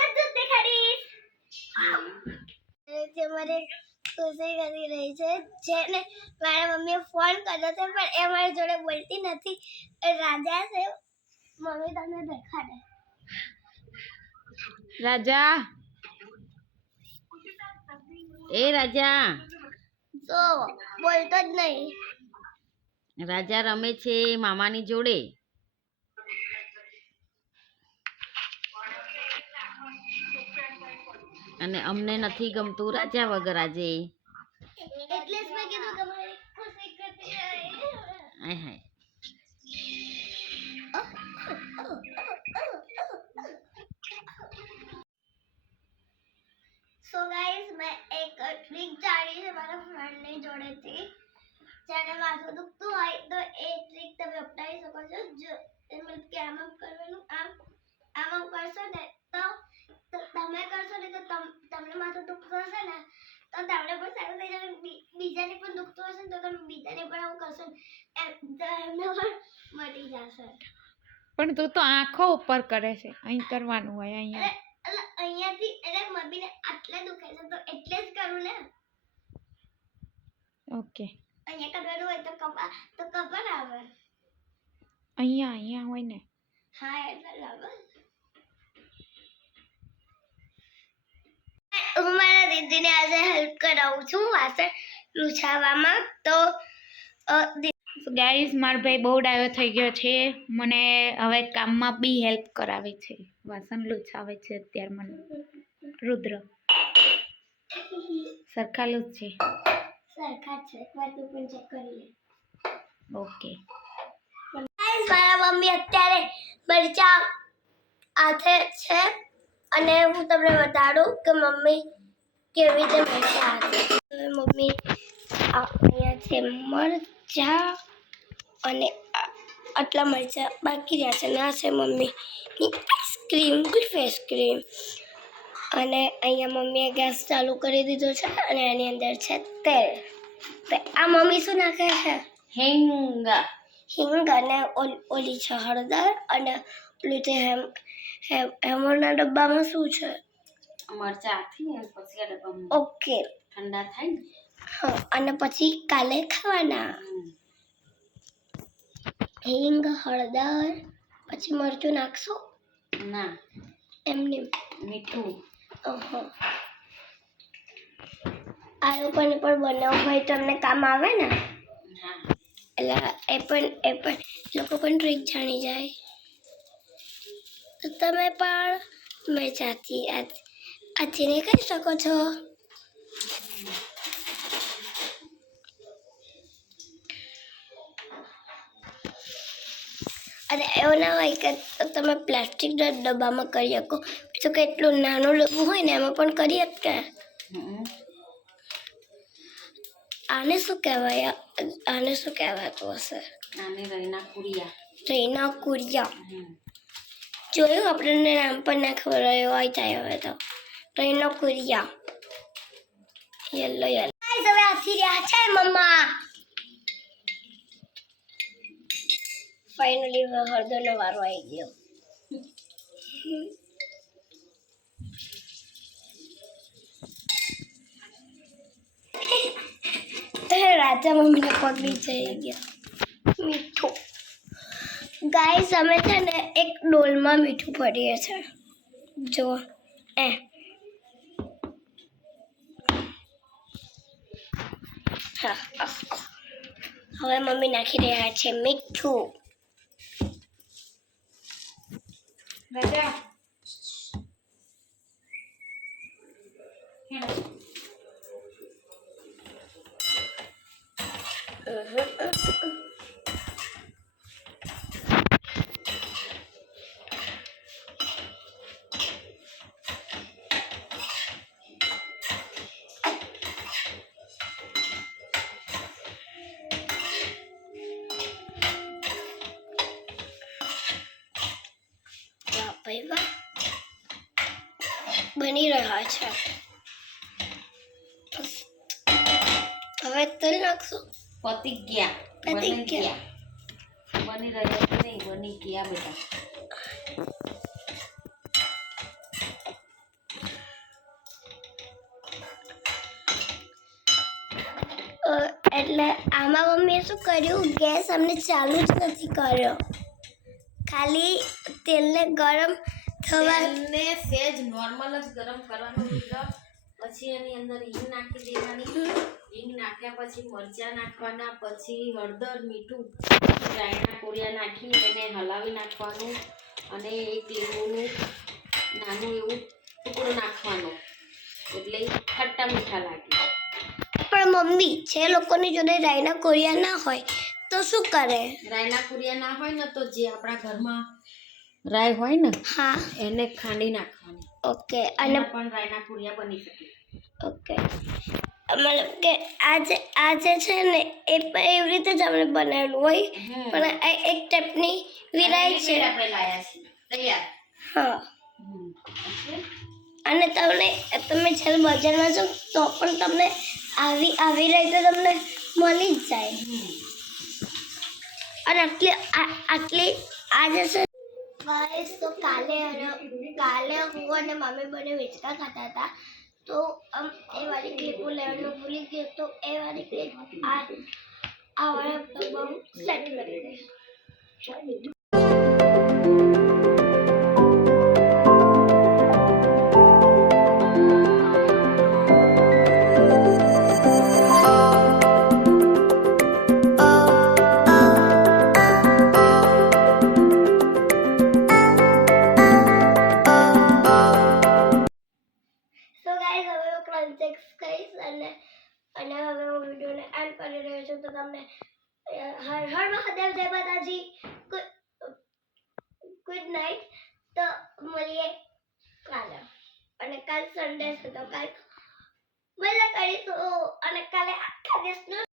જબરદસ્ત દેખાડીશ. જે મને ખુશી કરી રહી છે જેને મારા મમ્મીએ ફોન કર્યો છે પણ એ મારી જોડે બોલતી નથી. રાજા છે. મમ્મી તમને દેખાડે. રાજા. એ રાજા. તો બોલતો જ નહીં. રાજા રમે છે મામાની જોડે. અને અમને નથી ગમતું રાજા વગર આજે. સો ગાઈસ મેં એક ટ્રીક જાણી છે મારા ફ્રેન્ડની જોડેથી. જેને માથું દુખતું હોય તો એ ટ્રીક તમે અપનાવી શકો છો. જો મતલબ કે આમ કરવાનું આમ આમ કરશો ને તો તો તમે કરશો ને તો તમ તમને માથું દુખતું હશે ને તો તમને પણ સારું થઈ જશે બીજાને પણ દુખતું હશે ને તો તમે બીજાને પણ આવું કરશો ને એમને પણ મટી જશે. પણ તું તો આંખો ઉપર કરે છે. અહીં કરવાનું હોય અહીંયા. એટલે અહીંયાથી એટલે મમ્મીને આટલે દુખે છે તો એટલે જ કરું ને. ઓકે. અહીંયા કરવાનું હોય તો કપા તો કપા આવે અહીંયા અહીંયા હોય ને. હા એટલે લાવે હું મારા દીદીને આજે હેલ્પ કરાવું છું વાસણ લૂછાવવામાં તો ગાઈઝ મારો ભાઈ બહુ ડાયો થઈ ગયો છે. મને હવે કામમાં બી હેલ્પ કરાવે છે. વાસણ લૂછાવે છે અત્યારે મને. રુદ્ર. સરખા લૂછ. છે સરખા છે. પણ ચેક કરીએ ઓકે મારા મમ્મી અત્યારે મરચા હાથે છે. અને હું તમને બતાડું કે મમ્મી કેવી રીતે મજા આવે મમ્મી આ અહીંયા છે મરચા અને આટલા મરચા બાકી રહ્યા છે. ના છે મમ્મીની આઈસ્ક્રીમ ગુલ્ફ આઈસ્ક્રીમ. અને અહીંયા મમ્મીએ ગેસ ચાલુ કરી દીધો છે અને એની અંદર છે તેલ. તો આ મમ્મી શું નાખે છે? હિંગ. હિંગ અને ઓલ- ઓલી છે હળદર અને પેલું છે હેમ હેમ હેમરના ડબ્બામાં શું છે? મરચા આથી ને પછી આ ડબ્બામાં ઓકે. ઠંડા થાય ને? હા અને પછી કાલે ખાવાના. હિંગ હળદર પછી મરચું નાખશો? ના. એમને. મીઠું. ઓહો. આ લોકોને પણ બનાવવું હોય તો એમને કામ આવે ને? હા. એટલે એ પણ એ પણ લોકો પણ ટ્રીક જાણી જાય. તો તમે પણ મેં મજાથી આ આજીને કહી શકો છો? અને એવું ના હોય કે તમે પ્લાસ્ટિકના ડબ્બામાં કરી શકો. તો કેટલું નાનું ડબ્બું હોય ને એમાં પણ કરી શકે હમ. આને શું કહેવાય? આને શું કહેવાતું હશે? આને રહીના કુરિયા. જોયું આપણને નામ પણ ના ખબર હોય હોય થાય હવે તો. ટ્રેનો કુરિયા. યલો યલો હવે આથી રહ્યા છે, મમ્મા. ફાઇનલી હળદરનો વારો આવી ગયો. રાજા મમ્મીને પગડી જઈ ગયા. મીઠું. ગાય અમે છે ને એક ડોલમાં મીઠું ભરીએ છે. જો એ. હવે મમ્મી નાખી રહ્યા છે મીઠું. રાજા. બની રહ્યા છે. હવે તેલ નાખશું પતી ગયા પતી. ગયા બની રહ્યા કે નહીં બની ગયા બેટા એટલે આમાં મમ્મીએ શું કર્યું ગેસ અમને ચાલુ જ નથી કર્યો ખાલી તેલને ગરમ થવા તેલને સેજ નોર્મલ જ ગરમ કરવાનું મિત્ર પછી એની અંદર હિંગ નાખી દેવાની. હિંગ નાખ્યા પછી મરચાં નાખવાના પછી હળદર મીઠું રાયણા કોરિયા નાખી એને હલાવી નાખવાનું અને એક લીંબુનું નાનું એવું ટુકડું નાખવાનું. એટલે ખટ્ટા મીઠા લાગે. પણ મમ્મી જે લોકોની જોડે રાયના કોરિયા ના હોય તો શું કરે? રાયના કુરિયા ના હોય ને તો જે આપણા ઘરમાં રાય હોય ને હા. એને ખાંડી નાખવાની. ઓકે અને પણ રાયના પૂરિયા બની શકે. ઓકે. મતલબ કે આજે આજે છે ને એ પણ એવી રીતે જ આપણે બનાવેલું હોય. પણ આ એક ટાઈપની વિરાય છે. હા. અને તમને તમે જ્યારે બજારમાં જાઓ તો પણ તમને આવી આવી રીતે તમને મળી જ જાય. અને આટલી આટલી આજે છે ગાઈસ તો કાલે કાલે હું અને મમ્મી બંને વેચકા ખાતા હતા. તો આમ એ વાળી ક્લિપ હું લેવાનું ભૂલી ગયો તો એ વાળી ક્લિપ આ આ વાળા સેટ કરી દઈશ. તમને હર હર મહાદેવ, જય માતાજી, ગુડ નાઇટ. તો મળીએ કાલે. અને કાલ સન્ડે છે, તો કાલ, મજા કરીશું. અને કાલે આખા દિવસનું